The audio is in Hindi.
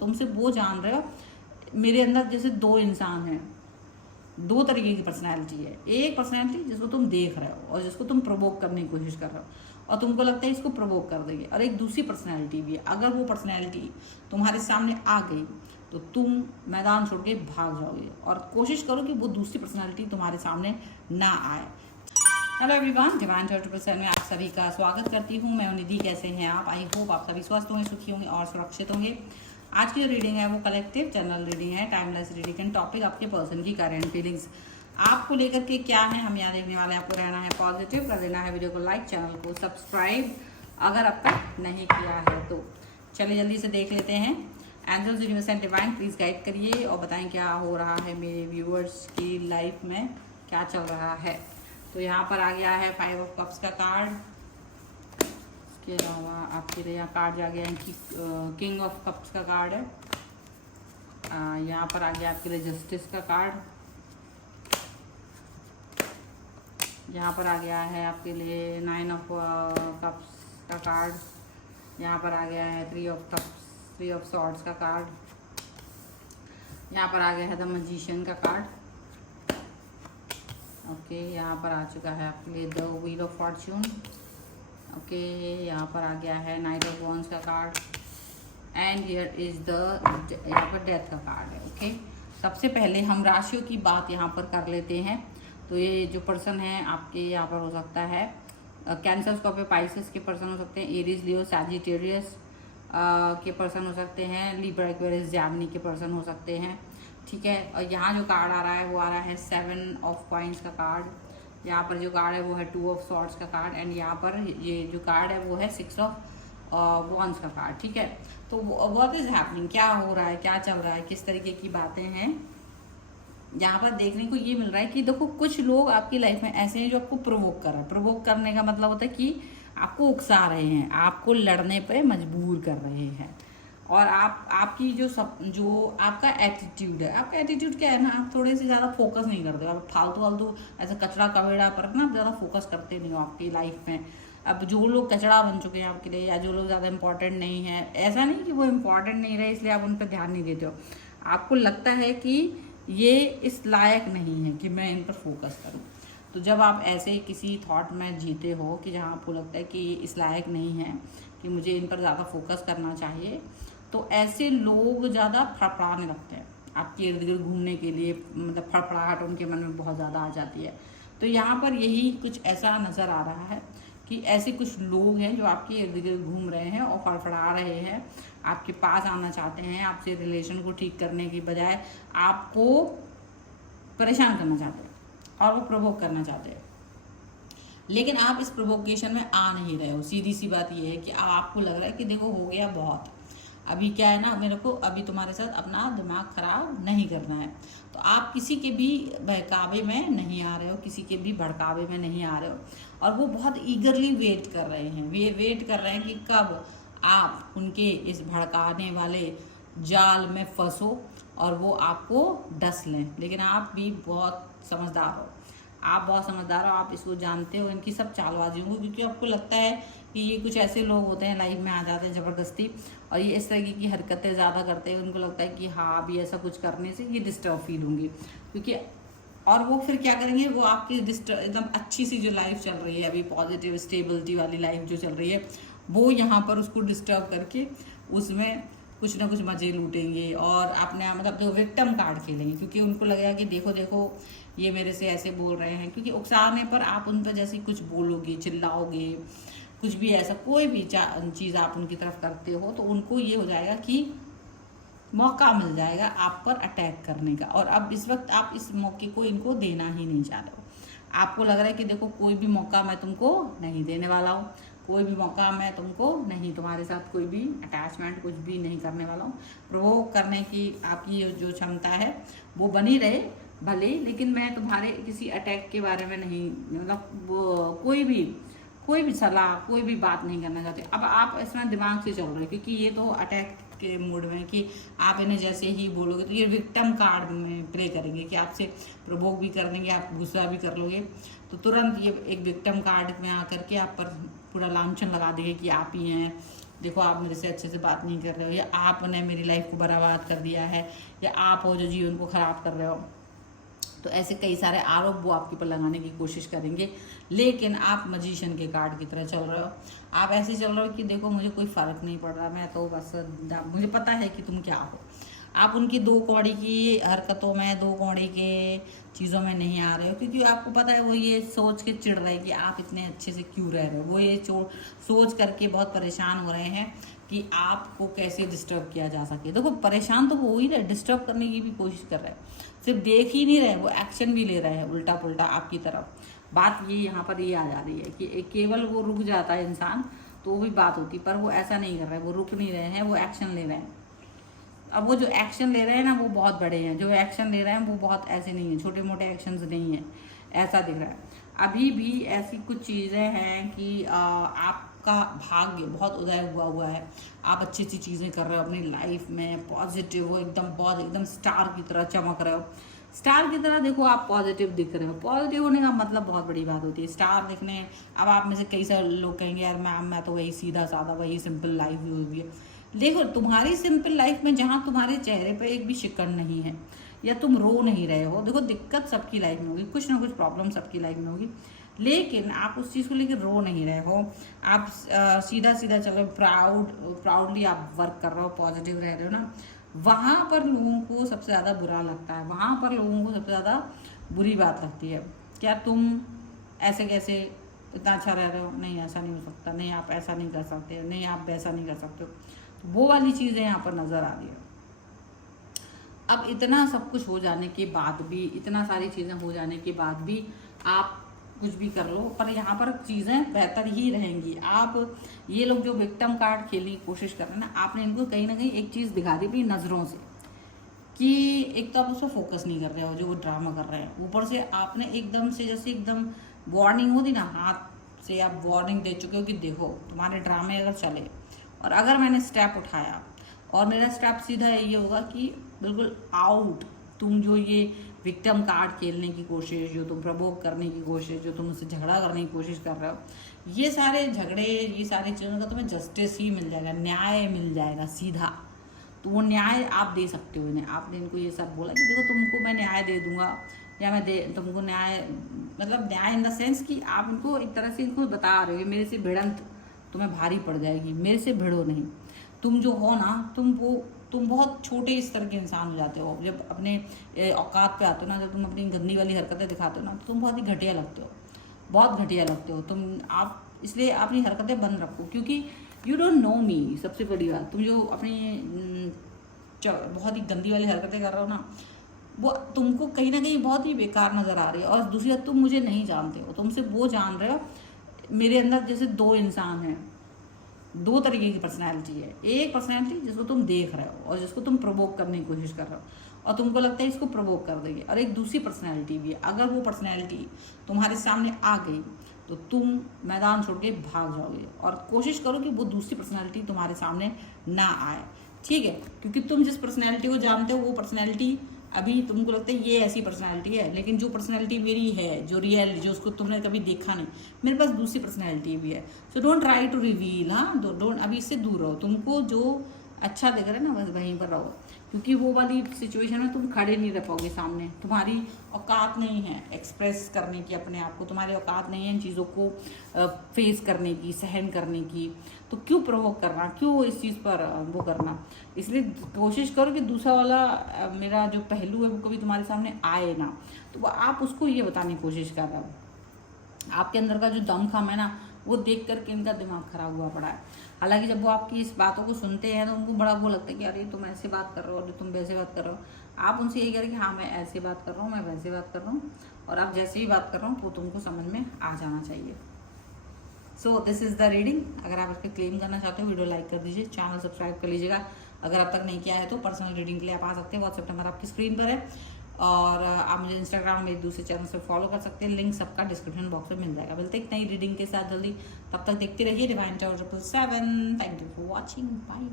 तुम सिर्फ वो जान रहे हो। मेरे अंदर जैसे दो इंसान हैं, दो तरीके की पर्सनैलिटी है। एक पर्सनैलिटी जिसको तुम देख रहे हो और जिसको तुम प्रोवोक करने की कोशिश कर रहे हो और तुमको लगता है इसको प्रोवोक कर देंगे, और एक दूसरी पर्सनैलिटी भी है। अगर वो पर्सनैलिटी तुम्हारे सामने आ गई तो तुम मैदान छोड़ के भाग जाओगे, और कोशिश करो कि वो दूसरी पर्सनैलिटी तुम्हारे सामने ना आए। हेलो एवरीवन, डिवाइन 20% में आप सभी का स्वागत करती हूँ। मैं निधि। कैसे हैं आप? आई होप आप सभी स्वस्थ होंगे, सुखी होंगे और सुरक्षित होंगे। आज की जो रीडिंग है वो कलेक्टिव जनरल रीडिंग है, टाइमलेस रीडिंग एंड टॉपिक आपके पर्सन की करंट फीलिंग्स आपको लेकर के क्या है, हम यहाँ देखने वाले हैं। आपको रहना है पॉजिटिव, कर देना है वीडियो को लाइक, चैनल को सब्सक्राइब अगर अब तक नहीं किया है तो। चलिए जल्दी से देख लेते हैं। Angels, universe and divine please guide करिए और बताएं क्या हो रहा है मेरे व्यूअर्स की लाइफ में, क्या चल रहा है। तो यहाँ पर आ गया है 5 ऑफ कप्स का कार्ड। इसके अलावा आपके लिए यहाँ कार्ड आ गया है कि किंग ऑफ कप्स का कार्ड है। यहाँ पर आ गया आपके लिए जस्टिस का कार्ड। यहाँ पर आ गया है आपके लिए 9 ऑफ कप्स का कार्ड। यहाँ पर आ गया है 3 ऑफ कप्स, 3 ऑफ सॉर्ड्स का कार्ड। यहाँ पर आ गया है द मैजिशियन का कार्ड। ओके, यहाँ पर आ चुका है आपके लिए the wheel of Fortune. Okay, यहाँ पर आ गया है नाइट ऑफ वॉन्ड्स का card and here is the यहाँ पर डेथ का कार्ड है। ओके, सबसे पहले हम राशियों की बात यहाँ पर कर लेते हैं। तो ये जो पर्सन है आपके यहाँ पर हो सकता है कैंसर, स्कॉर्पियो, पाइसेस के पर्सन हो सकते हैं, एरीज, लियो, सैजिटेरियस के पर्सन हो सकते हैं, लिब्रा, एक्वेरियस, जेमिनी के पर्सन हो सकते हैं। ठीक है, और यहाँ जो कार्ड आ रहा है वो आ रहा है 7 ऑफ कॉइंस का कार्ड। यहाँ पर जो कार्ड है वो है 2 ऑफ सॉर्ड्स का कार्ड एंड यहाँ पर ये जो कार्ड है वो है 6 ऑफ वॉन्ड्स का कार्ड। ठीक है, तो व्हाट इज हैपनिंग, क्या हो रहा है, क्या चल रहा है, किस तरीके की बातें हैं यहाँ पर देखने को ये मिल रहा है कि देखो कुछ लोग आपकी लाइफ में ऐसे हैं जो आपको प्रोवोक कर रहे हैं। प्रोवोक करने का मतलब होता है कि आपको उकसा रहे हैं, आपको लड़ने पे मजबूर कर रहे हैं। और आपकी जो आपका एटीट्यूड है, आपका एटीट्यूड क्या है ना, आप थोड़े से ज़्यादा फोकस नहीं करते हो। आप फालतू ऐसे कचरा कवेड़ा पर ना ज़्यादा फोकस करते नहीं हो आपकी लाइफ में। अब जो लोग कचरा बन चुके हैं आपके लिए या जो लोग ज़्यादा इंपॉर्टेंट नहीं है, ऐसा नहीं कि वो इम्पॉर्टेंट नहीं रहे इसलिए आप उन पर ध्यान नहीं देते हो। आपको लगता है कि ये इस लायक नहीं है कि मैं इन पर फोकस करूं। तो जब आप ऐसे किसी थॉट में जीते हो कि जहां आपको लगता है कि ये इस लायक नहीं है कि मुझे इन पर ज़्यादा फोकस करना चाहिए, तो ऐसे लोग ज़्यादा फड़फड़ाने लगते हैं आपके इर्द गिर्द घूमने के लिए। मतलब फड़फड़ाहट उनके मन में बहुत ज़्यादा आ जाती है। तो यहाँ पर यही कुछ ऐसा नज़र आ रहा है कि ऐसे कुछ लोग हैं जो आपके इर्द गिर्द घूम रहे हैं और फड़फड़ा रहे हैं, आपके पास आना चाहते हैं, आपसे रिलेशन को ठीक करने की बजाय आपको परेशान करना चाहते हैं और वो प्रोवोक करना चाहते हैं। लेकिन आप इस प्रोवोकेशन में आ नहीं रहे हो। सीधी सी बात ये है कि आपको लग रहा है कि देखो हो गया बहुत, अभी क्या है ना, मेरे को अभी तुम्हारे साथ अपना दिमाग खराब नहीं करना है। तो आप किसी के भी बहकावे में नहीं आ रहे हो, किसी के भी भड़कावे में नहीं आ रहे हो, और वो बहुत ईगरली वेट कर रहे हैं। वे वेट कर रहे हैं कि कब आप उनके इस भड़काने वाले जाल में फंसो और वो आपको डस लें। लेकिन आप भी बहुत समझदार हो, आप बहुत समझदार हो, आप इसको जानते हो इनकी सब चालबाजियों को, क्योंकि आपको लगता है कि ये कुछ ऐसे लोग होते हैं लाइफ में आ जाते हैं ज़बरदस्ती और ये इस तरह की हरकतें ज़्यादा करते हैं। उनको लगता है कि हाँ अभी ऐसा कुछ करने से ये डिस्टर्ब फील होंगी, क्योंकि और वो फिर क्या करेंगे, वो आपकी एकदम अच्छी सी जो लाइफ चल रही है अभी, पॉजिटिव स्टेबिलिटी वाली लाइफ जो चल रही है, वो यहाँ पर उसको डिस्टर्ब करके उसमें कुछ ना कुछ मजे लूटेंगे और अपने मतलब विक्टिम कार्ड खेलेंगे। क्योंकि उनको लगेगा कि देखो देखो ये मेरे से ऐसे बोल रहे हैं, क्योंकि उकसाने पर आप उन पर जैसे कुछ बोलोगे, चिल्लाओगे, कुछ भी ऐसा कोई भी चीज़ आप उनकी तरफ करते हो तो उनको ये हो जाएगा कि मौका मिल जाएगा आप पर अटैक करने का। और अब इस वक्त आप इस मौके को इनको देना ही नहीं चाह रहे हो। आपको लग रहा है कि देखो कोई भी मौका मैं तुमको नहीं देने वाला हूँ, कोई भी मौका मैं तुमको नहीं, तुम्हारे साथ कोई भी अटैचमेंट कुछ भी नहीं करने वाला हूँ। प्रोवोक करने की आपकी जो क्षमता है वो बनी रहे भले, लेकिन मैं तुम्हारे किसी अटैक के बारे में नहीं, मतलब कोई भी सलाह, कोई भी बात नहीं करना चाहते। अब आप इसमें दिमाग से चल रहे हैं क्योंकि ये तो अटैक के मूड में कि आप इन्हें जैसे ही बोलोगे तो ये विक्टिम कार्ड में प्ले करेंगे कि आपसे प्रोवोक भी कर देंगे, आप गुस्सा भी कर लोगे, तो तुरंत ये एक विक्टिम कार्ड में आकर के आप पर पूरा लांछन लगा देंगे कि आप ही हैं देखो आप मेरे से अच्छे से बात नहीं कर रहे हो, या आपने मेरी लाइफ को बर्बाद कर दिया है, या आप हो जो जीवन को ख़राब कर रहे हो। तो ऐसे कई सारे आरोप वो आपके ऊपर लगाने की कोशिश करेंगे, लेकिन आप मजिशियन के कार्ड की तरह चल रहे हो। आप ऐसे चल रहे हो कि देखो मुझे कोई फ़र्क नहीं पड़ रहा, मैं तो बस मुझे पता है कि तुम क्या हो। आप उनकी दो कौड़ी की हरकतों में, दो कौड़ी के चीज़ों में नहीं आ रहे हो, क्योंकि आपको पता है वो ये सोच के चिढ़ रहे हैं कि आप इतने अच्छे से क्यों रह रहे हो। वो ये सोच करके बहुत परेशान हो रहे हैं कि आपको कैसे डिस्टर्ब किया जा सके। देखो परेशान तो वो हो ही रहे, डिस्टर्ब करने की भी कोशिश कर रहे हैं, सिर्फ देख ही नहीं रहे, वो एक्शन भी ले रहे हैं उल्टा पुल्टा आपकी तरफ। बात ये यहाँ पर ये आ जा रही है कि केवल वो रुक जाता है इंसान तो वो भी बात होती, पर वो ऐसा नहीं कर रहे, वो रुक नहीं रहे हैं, वो एक्शन ले रहे हैं। अब वो जो एक्शन ले रहे हैं ना वो बहुत बड़े हैं, जो एक्शन ले रहे हैं वो बहुत ऐसे नहीं है, छोटे मोटे एक्शंस नहीं है, ऐसा दिख रहा है। अभी भी ऐसी कुछ चीज़ें हैं कि आपका भाग्य बहुत उदय हुआ है, आप अच्छी अच्छी चीज़ें कर रहे हो अपनी लाइफ में, पॉजिटिव हो एकदम, बहुत एकदम स्टार की तरह चमक रहे हो। स्टार की तरह देखो आप पॉजिटिव दिख रहे हो, पॉजिटिव होने का मतलब बहुत बड़ी बात होती है। स्टार दिखने, अब आप में से कई सारे लोग कहेंगे यार मैम मैं तो वही सीधा साधा वही सिंपल लाइफ हुई है। देखो तुम्हारी सिंपल लाइफ में जहाँ तुम्हारे चेहरे पे एक भी शिकन नहीं है, या तुम रो नहीं रहे हो, देखो दिक्कत सबकी लाइफ में होगी, कुछ ना कुछ प्रॉब्लम सबकी लाइफ में होगी, लेकिन आप उस चीज़ को लेकर रो नहीं रहे हो। आप सीधा सीधा चलो, प्राउडली आप वर्क कर रहे हो, पॉजिटिव रह रहे हो ना। वहाँ पर लोगों को सबसे ज़्यादा बुरा लगता है, वहाँ पर लोगों को सबसे ज़्यादा बुरी बात लगती है, क्या तुम ऐसे कैसे इतना अच्छा रह रहे हो, नहीं ऐसा नहीं हो सकता, नहीं आप ऐसा नहीं कर सकते, नहीं आप वैसा नहीं कर सकते हो। वो वाली चीज़ें यहाँ पर नज़र आ रही है। अब इतना सब कुछ हो जाने के बाद भी, इतना सारी चीज़ें हो जाने के बाद भी आप कुछ भी कर लो, पर यहाँ पर चीज़ें बेहतर ही रहेंगी। आप ये लोग जो विक्टिम कार्ड खेलने की कोशिश कर रहे हैं ना, आपने इनको कहीं ना कहीं एक चीज़ दिखा दी अपनी नज़रों से कि एक तो आप उस पर फोकस नहीं कर रहे हो जो वो ड्रामा कर रहे हैं, ऊपर से आपने एकदम से जैसे एकदम वार्निंग होती ना, हाथ से आप वार्निंग दे चुके हो कि देखो तुम्हारे ड्रामे अगर चले और अगर मैंने स्टेप उठाया और मेरा स्टेप सीधा ये होगा कि बिल्कुल आउट, तुम जो ये विक्टिम कार्ड खेलने की कोशिश, जो तुम प्रवोक करने की कोशिश, जो तुम उससे झगड़ा करने की कोशिश कर रहे हो, ये सारे झगड़े, ये सारी चीज़ों का तुम्हें जस्टिस ही मिल जाएगा, न्याय मिल जाएगा सीधा। तो वो न्याय आप दे सकते हो इन्हें। आपने इनको ये सब बोला कि देखो तुमको मैं न्याय दे दूंगा, या मैं तुमको न्याय, मतलब न्याय इन द सेंस कि आप इनको एक तरह से इनको बता रहे हो मेरे से भिड़ंत तुम्हें भारी पड़ जाएगी, मेरे से भिड़ो नहीं। तुम जो हो ना, तुम बहुत छोटे स्तर के इंसान हो जाते हो जब अपने औकात पे आते हो ना, जब तुम अपनी गंदी वाली हरकतें दिखाते हो ना, तो तुम बहुत ही घटिया लगते हो, बहुत घटिया लगते हो तुम। आप इसलिए अपनी हरकतें बंद रखो, क्योंकि यू डोंट नो मी। सबसे बड़ी बात, तुम जो अपनी बहुत ही गंदी वाली हरकतें कर रहे हो ना, वो तुमको कहीं ना कहीं बहुत ही बेकार नज़र आ रही है। और दूसरी बात, तुम मुझे नहीं जानते हो, तुम सिर्फ वो जान रहे हो। मेरे अंदर जैसे दो इंसान हैं, दो तरीके की पर्सनैलिटी है। एक पर्सनैलिटी जिसको तुम देख रहे हो और जिसको तुम प्रवोक करने की कोशिश कर रहे हो और तुमको लगता है इसको प्रवोक कर देंगे, और एक दूसरी पर्सनैलिटी भी है। अगर वो पर्सनैलिटी तुम्हारे सामने आ गई तो तुम मैदान छोड़ के भाग जाओगे, और कोशिश करो कि वो दूसरी पर्सनैलिटी तुम्हारे सामने ना आए, ठीक है? क्योंकि तुम जिस पर्सनैलिटी को जानते हो वो पर्सनैलिटी अभी तुमको लगता है ये ऐसी पर्सनैलिटी है, लेकिन जो पर्सनैलिटी मेरी है, जो रियल, जो उसको तुमने कभी देखा नहीं, मेरे पास दूसरी पर्सनैलिटी भी है। So don't try to reveal, हाँ, डोंट, अभी इससे दूर रहो। तुमको जो अच्छा दिख रहा है ना, बस वहीं पर रहो, क्योंकि वो वाली सिचुएशन में तुम खड़े नहीं रह पाओगे सामने। तुम्हारी औकात नहीं है एक्सप्रेस करने की अपने आप को, तुम्हारी औकात नहीं है इन चीज़ों को फेस करने की, सहन करने की। तो क्यों प्रोवोक करना, क्यों इस चीज़ पर वो करना? इसलिए कोशिश करो कि दूसरा वाला मेरा जो पहलू है वो कभी तुम्हारे सामने आए ना। तो आप उसको ये बताने की कोशिश कर रहे हो। आपके अंदर का जो दमखम है ना, वो देख करके इनका दिमाग खराब हुआ पड़ा है। हालांकि जब वो आपकी इस बातों को सुनते हैं तो उनको बड़ा वो लगता है कि अरे तुम ऐसे बात कर रहे हो, अरे तुम वैसे बात कर रहे हो। आप उनसे यही करें कि हाँ मैं ऐसे बात कर रहा हूँ, मैं वैसे बात कर रहा हूँ, और आप जैसे ही बात कर रहा हूँ वो तुमको समझ में आ जाना चाहिए। So this is the reading. अगर आप इस पर क्लेम करना चाहते हो, वीडियो लाइक कर दीजिए, चैनल सब्सक्राइब कर लीजिएगा। अगर अब तक नहीं किया है तो पर्सनल रीडिंग के लिए आप आ सकते हैं, व्हाट्सएप नंबर आपकी स्क्रीन पर है, और आप मुझे इंस्टाग्राम में एक दूसरे चैनल से फॉलो कर सकते हैं, लिंक सबका डिस्क्रिप्शन बॉक्स में मिल जाएगा। मिलते एक नई रीडिंग के साथ जल्दी, तब तक देखते रहिए divine tower 777। Thank you for watching, bye.